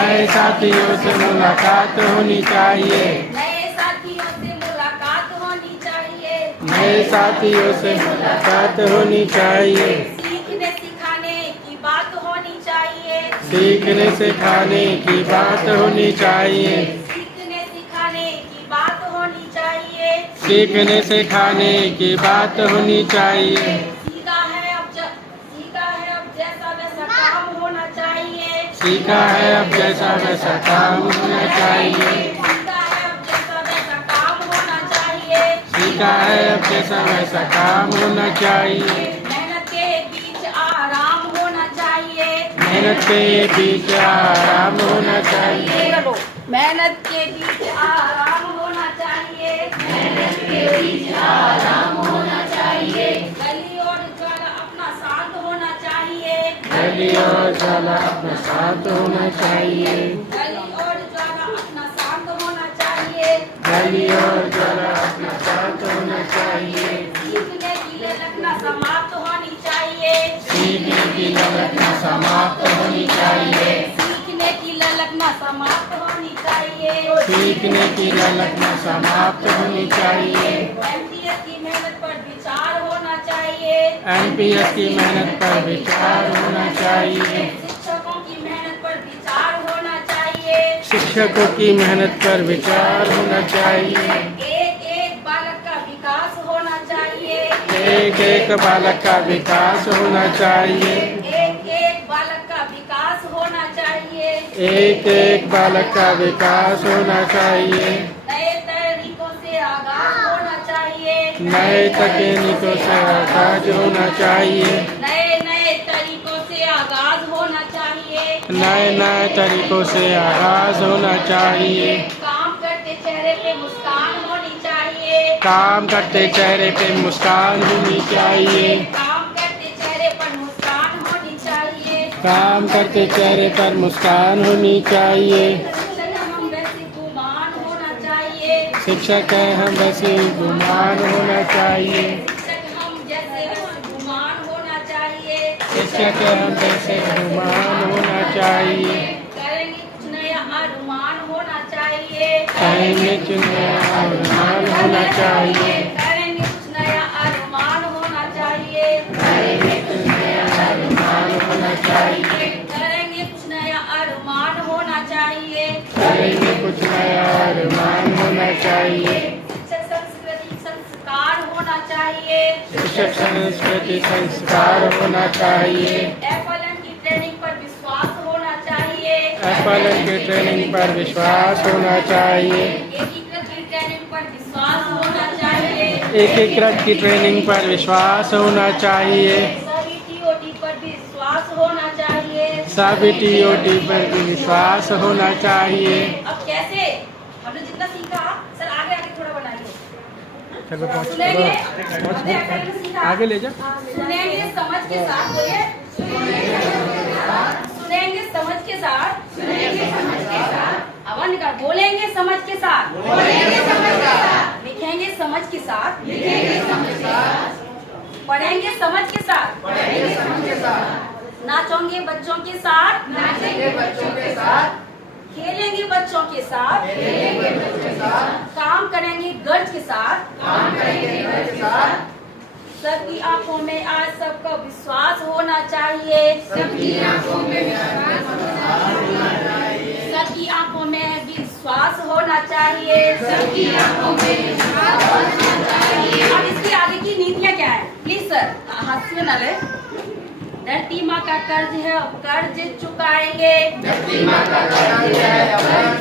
नए साथियों से मुलाकात होनी चाहिए। नए साथियों से मुलाकात होनी चाहिए। नए साथियों से मुलाकात होनी चाहिए। सीखने सिखाने की बात होनी चाहिए। सीखने सिखाने की बात होनी चाहिए। सीखने सिखाने की बात होनी चाहिए। सीखने सिखाने की बात होनी चाहिए। सीखा है अब जैसा वैसा काम होना चाहिए। सीखा है अब जैसा वैसा काम होना चाहिए। सीखा है अब जैसा वैसा काम होना चाहिए। सीखा है अब जैसा वैसा काम होना चाहिए। मेहनत के बीच आराम होना चाहिए। मेहनत के बीच आराम होना चाहिए। मेहनत के बीच आराम होना चाहिए। मेहनत के बीच आराम होना चाहिए। गली और ज्वाला अपना साथ होना चाहिए। गली और ज्वाला अपना साथ होना चाहिए। गली और ज्वाला अपना साथ होना चाहिए। गली और ज्वाला अपना साथ होना चाहिए। सीखने की ललक न समाप्त होनी चाहिए। सीखने की ललक न समाप्त होनी चाहिए। सीखने की ललक न समाप्त होनी चाहिए। सीखने की ललक न समाप्त होनी चाहिए। एमपीएस की मेहनत पर विचार होना चाहिए। एमपीएस की मेहनत पर विचार होना चाहिए। शिक्षकों की मेहनत पर विचार होना चाहिए। शिक्षकों की मेहनत पर विचार होना चाहिए। एक एक बालक का विकास होना चाहिए। एक एक बालक का विकास होना चाहिए। एक एक बालक का विकास होना चाहिए। एक एक बालक का विकास होना चाहिए। नए तरीकों से आगाज होना चाहिए। नए तकनीकों से आगाज होना चाहिए। नए नए तरीकों से आगाज होना चाहिए। नए नए तरीकों से आगाज होना चाहिए। काम करते चेहरे पे मुस्कान होनी चाहिए। काम करते चेहरे पे मुस्कान होनी चाहिए। काम करते चेहरे पर मुस्कान होनी चाहिए। काम करते चेहरे पर मुस्कान होनी चाहिए। शिक्षक हम वैसे गुमान होना चाहिए। शिक्षक है हम वैसे गुमान होना चाहिए। शिक्षक हम जैसे गुमान होना चाहिए। शिक्षक है हम वैसे गुमान होना चाहिए। करेंगे कुछ नया अरमान होना चाहिए। करेंगे कुछ नया अरमान होना चाहिए। करेंगे कुछ नया अरमान होना चाहिए। करेंगे कुछ नया अरमान होना चाहिए। करेंगे कुछ नया अरमान होना चाहिए। करेंगे कुछ नया अरमान होना चाहिए। शिक्षक संस्कृति संस्कार होना चाहिए। शिक्षक संस्कृति संस्कार होना चाहिए। एफएलएन की ट्रेनिंग पर विश्वास होना चाहिए। एफएलएन की ट्रेनिंग पर विश्वास होना चाहिए। एकीकृत की ट्रेनिंग पर विश्वास होना चाहिए। एकीकृत की ट्रेनिंग पर विश्वास होना चाहिए। सभी टीओटी पर विश्वास होना चाहिए। सभी टीओटी पर भी विश्वास होना चाहिए। अब कैसे हमने जितना सीखा सर आगे आगे थोड़ा बनाइए। चलो सुनेंगे हमने FLN सीखा। आगे ले जा। सुनेंगे समझ के साथ बोलिए। सुनेंगे समझ के साथ। आवाज निकाल। बोलेंगे समझ के साथ। लिखेंगे समझ के साथ। पढ़ेंगे समझ के साथ। नाचोंगे बच्चों के साथ। खेलेंगे बच्चों के साथ। काम करेंगे गर्ज के साथ। सबकी आंखों में आज सबका विश्वास होना चाहिए। सबकी आंखों में विश्वास होना चाहिए। अब इसकी आगे की नीतियाँ क्या है प्लीज सर हाथ में न ले। धरती माँ का कर्ज है अब कर्ज चुकाएंगे। धरती माँ का कर्ज है अब कर्ज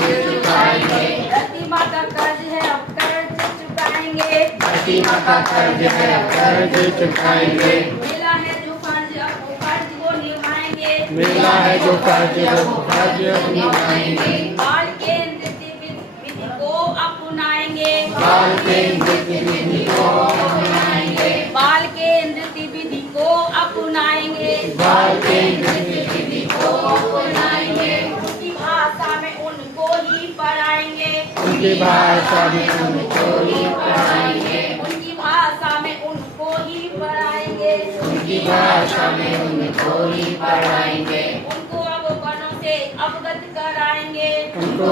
चुकाएंगे। मिला है जो फर्ज अब वो फर्ज वो निभाएंगे। मिला है जो फर्ज वो फर्ज निभाएंगे। बाल केंद्रित विधि को अपनाएंगे। बाल केंद्रित विधि को अपनाएंगे। बाल केंद्रित विधि को अपनाएंगे। बाल केंद्रित विधि को अपनाएंगे। उनकी भाषा में उनको ही पढ़ाएंगे। उनकी भाषा में उनको ही पढ़ाएंगे। उनकी भाषा में उनको ही पढ़ाएंगे। उनकी भाषा में उनको ही पढ़ाएंगे। उनको अब वर्णों से अवगत कराएंगे, उनको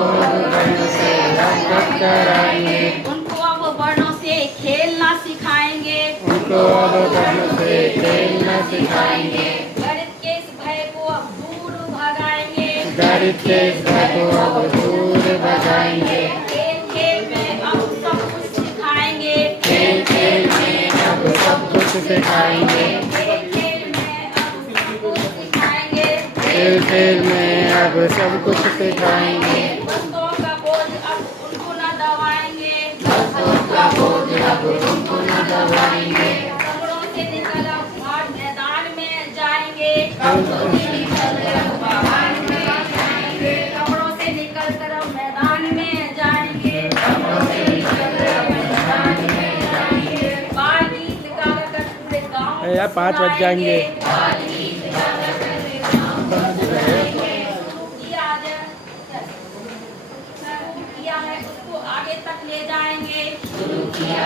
वर्णों से अवगत कराएंगे, उनको अब वर्णों से खेलना सिखाएंगे, उनको अब वर्णों से खेलना सिखाएंगे, गणित के इस भय को अब दूर भगाएंगे, गणित के इस भय को अब दूर भगाएंगे, खेल खेल में अब सब कुछ सिखाएंगे, खेल खेल में अब सब कुछ सिखाएंगे, खेल खेल में अब सब कुछ सिखाएंगे, खेल खेल में अब सब कुछ सिखाएंगे, बस्तों का बोझ अब उनको न दबाएंगे, का बोझ अब उनको न दबाएंगे, कमरों से निकल अब बाहर मैदान में जाएंगे, कमरों से निकल कमरों से निकल कर अब मैदान में जाएंगे, बाल गीत गाकर पूरे गाँव को यार 5 बज जाएंगे। किया है उसको आगे तक ले जाएंगे, शुरू किया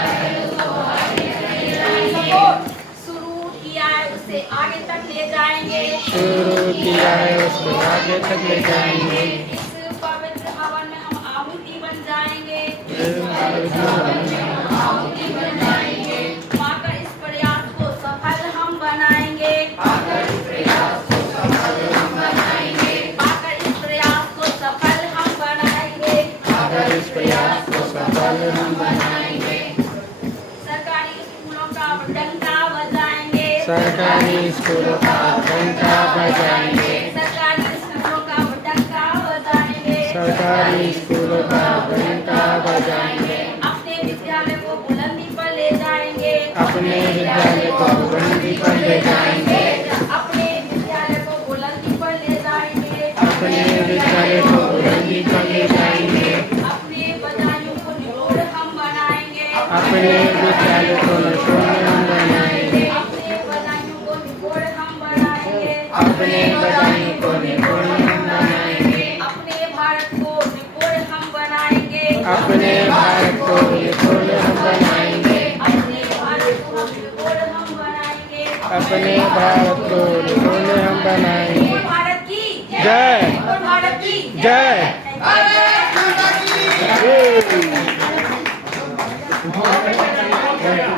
है उसे आगे तक ले जाएंगे, शुरू किया है उसको आगे तक ले जाएंगे, इस पवित्र हवन में हम आहुति बन जाएंगे, माँ का इस प्रयास को सफल हम बनाएंगे, माँ का इस प्रयास को सफल हम बनाएंगे, अगर इस प्रयास को सफल हम बनाएंगे, सरकारी स्कूलों का डंका बजाएंगे, सरकारी स्कूलों का डंका बजाएंगे, सरकारी स्कूलों का डंका बजाएंगे, सरकारी स्कूलों का डंका बजाएंगे, अपने विद्यालय को बुलंदी पर ले जाएंगे, अपने विद्यालय को बुलंदी पर ले जाएंगे, अपने विद्यालय को बुलंदी पर ले जाएंगे, अपने विद्यालय को बुलंदी पर ले जाएंगे, अपने बदायूं को निरोड़ हम बनाएंगे, अपने विद्यालय को निपुण हम बनाएंगे, अपने बदायूं को निरोड़ हम बनाएंगे, अपने बदायूं को निपुण हम बनाएंगे, अपने भारत को निपुण हम बनाएंगे, अपने भारत को निपुण हम बनाएंगे, अपने भारत को निपुण हम बनाएंगे, अपने भारत को निपुण हम बनाएंगे। भारत की जय, भारत की जय। जय।